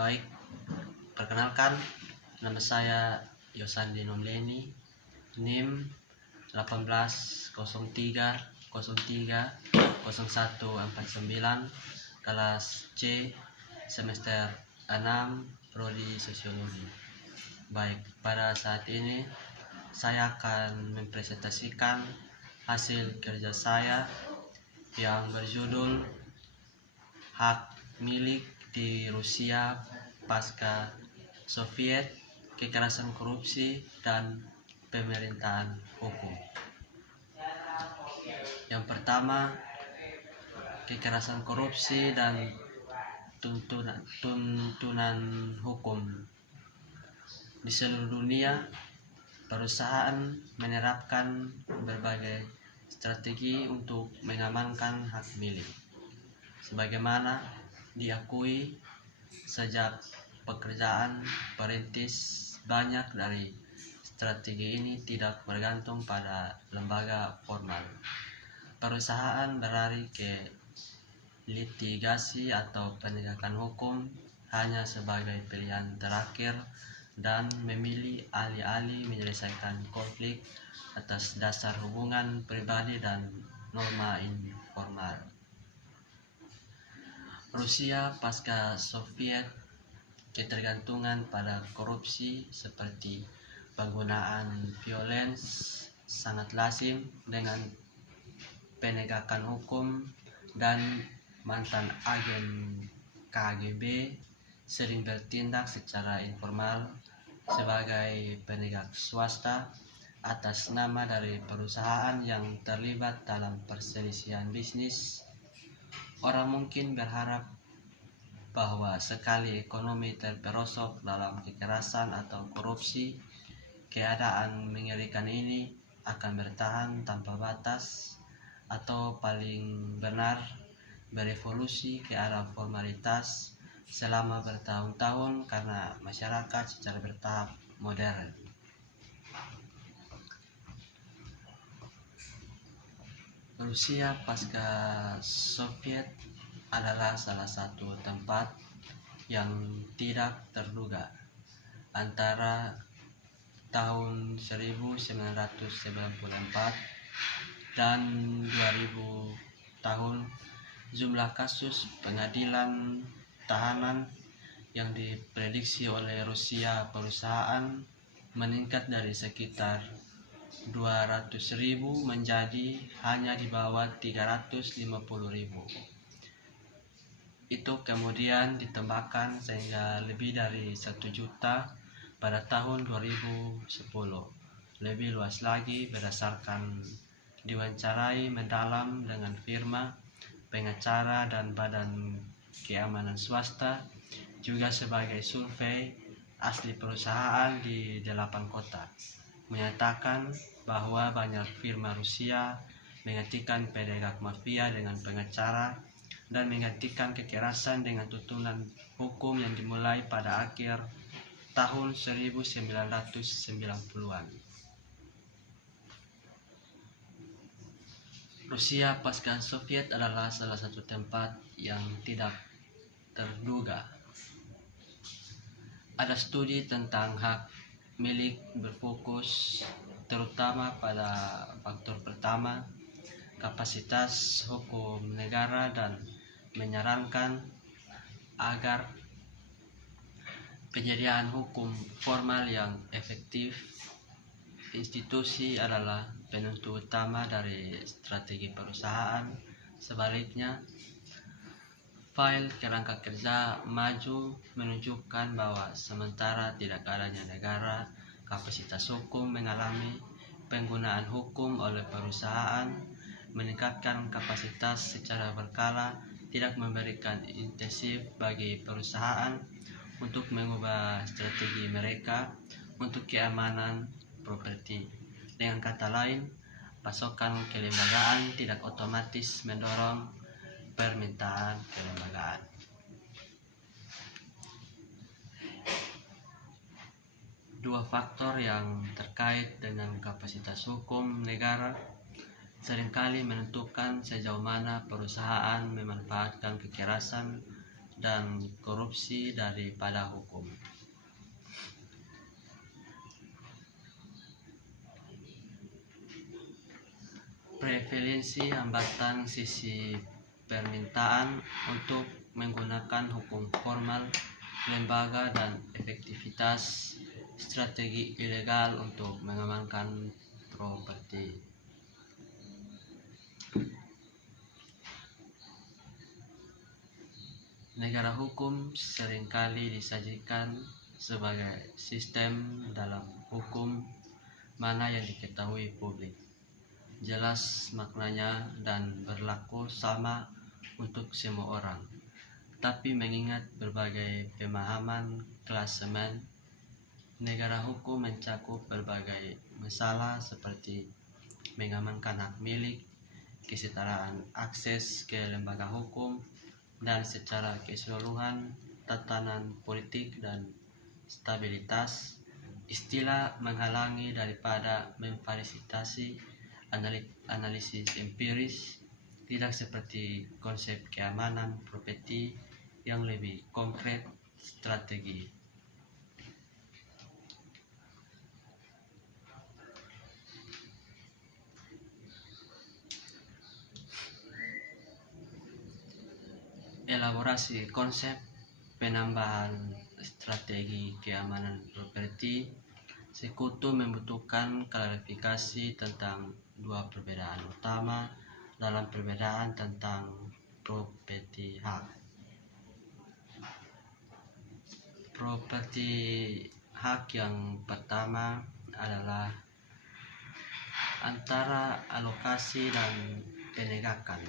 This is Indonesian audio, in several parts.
Baik, perkenalkan, nama saya Yosandi Nomleni, NIM 1803030149, kelas C, semester 6, prodi Sosiologi. Baik, pada saat ini saya akan mempresentasikan hasil kerja saya yang berjudul Hak Milik di Rusia pasca Soviet, Kekerasan Korupsi dan Pemerintahan Hukum. Yang pertama, kekerasan korupsi dan tuntunan hukum. Di seluruh dunia, perusahaan menerapkan berbagai strategi untuk mengamankan hak milik. Sebagaimana diakui sejak pekerjaan perintis, banyak dari strategi ini tidak bergantung pada lembaga formal. Perusahaan berlari ke litigasi atau penegakan hukum hanya sebagai pilihan terakhir dan memilih alih-alih menyelesaikan konflik atas dasar hubungan pribadi dan norma informal. Rusia pasca Soviet, ketergantungan pada korupsi seperti penggunaan violence sangat lazim dengan penegakan hukum, dan mantan agen KGB sering bertindak secara informal sebagai penegak swasta atas nama dari perusahaan yang terlibat dalam perselisihan bisnis. Orang mungkin berharap bahwa sekali ekonomi terperosok dalam kekerasan atau korupsi, keadaan mengerikan ini akan bertahan tanpa batas, atau paling benar berevolusi ke arah formalitas selama bertahun-tahun karena masyarakat secara bertahap modern. Rusia pasca Soviet adalah salah satu tempat yang tidak terduga. Antara tahun 1994 dan 2000 tahun, jumlah kasus pengadilan tahanan yang diprediksi oleh Rusia perusahaan meningkat dari sekitar 200.000 menjadi hanya di bawah 350.000. Itu kemudian ditambahkan sehingga lebih dari 1 juta pada tahun 2010. Lebih luas lagi berdasarkan diwawancarai mendalam dengan firma pengacara dan badan keamanan swasta, juga sebagai survei asli perusahaan di 8 kota, menyatakan bahwa banyak firma Rusia menggantikan penegak mafia dengan pengacara dan menggantikan kekerasan dengan tuntunan hukum yang dimulai pada akhir tahun 1990-an. Rusia pasca Soviet adalah salah satu tempat yang tidak terduga. Ada studi tentang hak milik berfokus terutama pada faktor pertama, kapasitas hukum negara, dan menyarankan agar penyediaan hukum formal yang efektif. Institusi adalah penentu utama dari strategi perusahaan. Sebaliknya, file kerangka kerja maju menunjukkan bahwa sementara tidak adanya negara, kapasitas hukum mengalami penggunaan hukum oleh perusahaan, meningkatkan kapasitas secara berkala, tidak memberikan insentif bagi perusahaan untuk mengubah strategi mereka untuk keamanan properti. Dengan kata lain, pasokan kelembagaan tidak otomatis mendorong permintaan kelembagaan. Dua faktor yang terkait dengan kapasitas hukum negara seringkali menentukan sejauh mana perusahaan memanfaatkan kekerasan dan korupsi daripada hukum. Prevalensi hambatan sisi permintaan untuk menggunakan hukum formal, lembaga, dan efektivitas strategi ilegal untuk mengamankan properti. Negara hukum seringkali disajikan sebagai sistem dalam hukum mana yang diketahui publik, jelas maknanya dan berlaku sama untuk semua orang. Tapi mengingat berbagai pemahaman klasemen, negara hukum mencakup berbagai masalah seperti mengamankan hak milik, kesetaraan akses ke lembaga hukum, dan secara keseluruhan tatanan politik dan stabilitas. Istilah menghalangi daripada memfasilitasi analisis empiris, tidak seperti konsep keamanan properti yang lebih konkret strategi. Elaborasi konsep penambahan strategi keamanan properti sekutu membutuhkan klarifikasi tentang dua perbedaan utama dalam perbedaan tentang properti hak. Properti hak yang pertama adalah antara alokasi dan penegakan.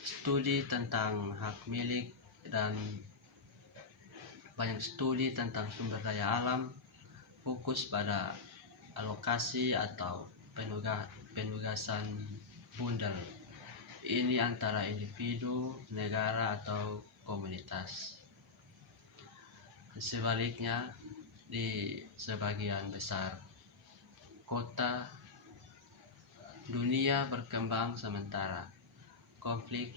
Studi tentang hak milik dan banyak studi tentang sumber daya alam fokus pada alokasi atau penugasan bundel ini antara individu, negara, atau komunitas. Sebaliknya, di sebagian besar kota dunia berkembang sementara, konflik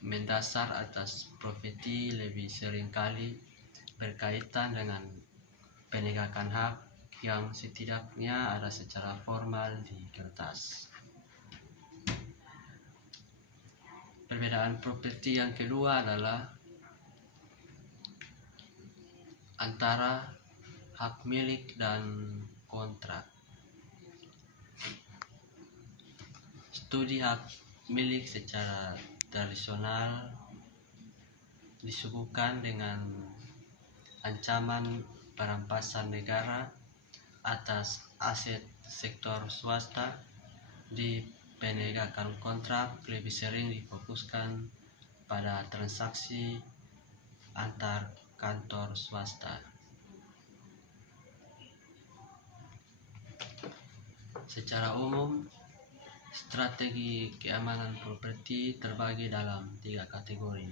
mendasar atas properti lebih seringkali berkaitan dengan penegakan hak yang setidaknya ada secara formal di kertas. Perbedaan properti yang kedua adalah antara hak milik dan kontrak. Studi hak milik secara tradisional disuguhkan dengan ancaman perampasan negara atas aset sektor swasta. Di penegakan kontrak lebih sering difokuskan pada transaksi antar kantor swasta. Secara umum, strategi keamanan properti terbagi dalam 3 kategori.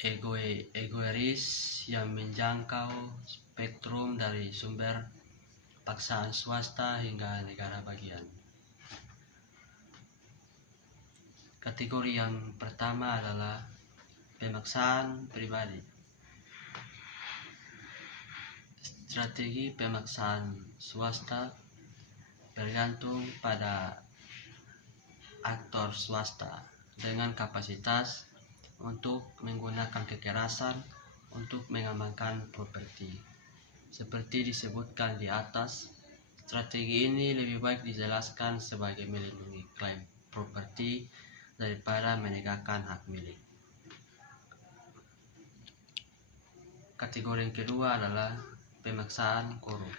Egois yang menjangkau spektrum dari sumber paksaan swasta hingga negara bagian. Kategori yang pertama adalah pemaksaan pribadi. Strategi pemaksaan swasta bergantung pada aktor swasta dengan kapasitas untuk menggunakan kekerasan untuk mengamankan properti. Seperti disebutkan di atas, strategi ini lebih baik dijelaskan sebagai melindungi klaim properti daripada menegakkan hak milik. Kategori yang kedua adalah pemaksaan korup.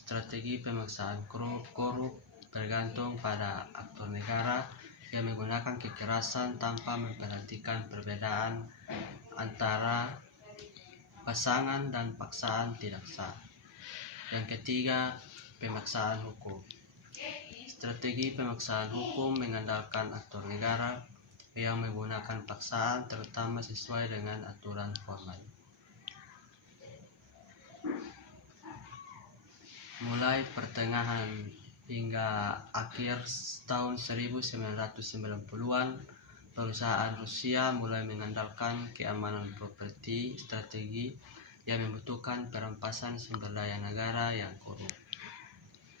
Strategi pemaksaan korup bergantung pada aktor negara yang menggunakan kekerasan tanpa memperhatikan perbedaan antara pasangan dan paksaan tidak sah. Yang ketiga, pemaksaan hukum. Strategi pemaksaan hukum mengandalkan aktor negara yang menggunakan paksaan terutama sesuai dengan aturan formal. Mulai pertengahan hingga akhir tahun 1990-an, perusahaan Rusia mulai mengandalkan keamanan properti strategi yang membutuhkan perampasan sumber daya negara yang korup,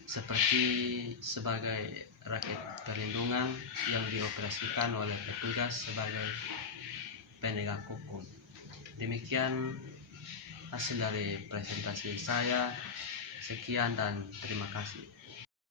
seperti sebagai raket perlindungan yang dioperasikan oleh petugas sebagai penegak hukum. Demikian hasil dari presentasi saya. Sekian dan terima kasih.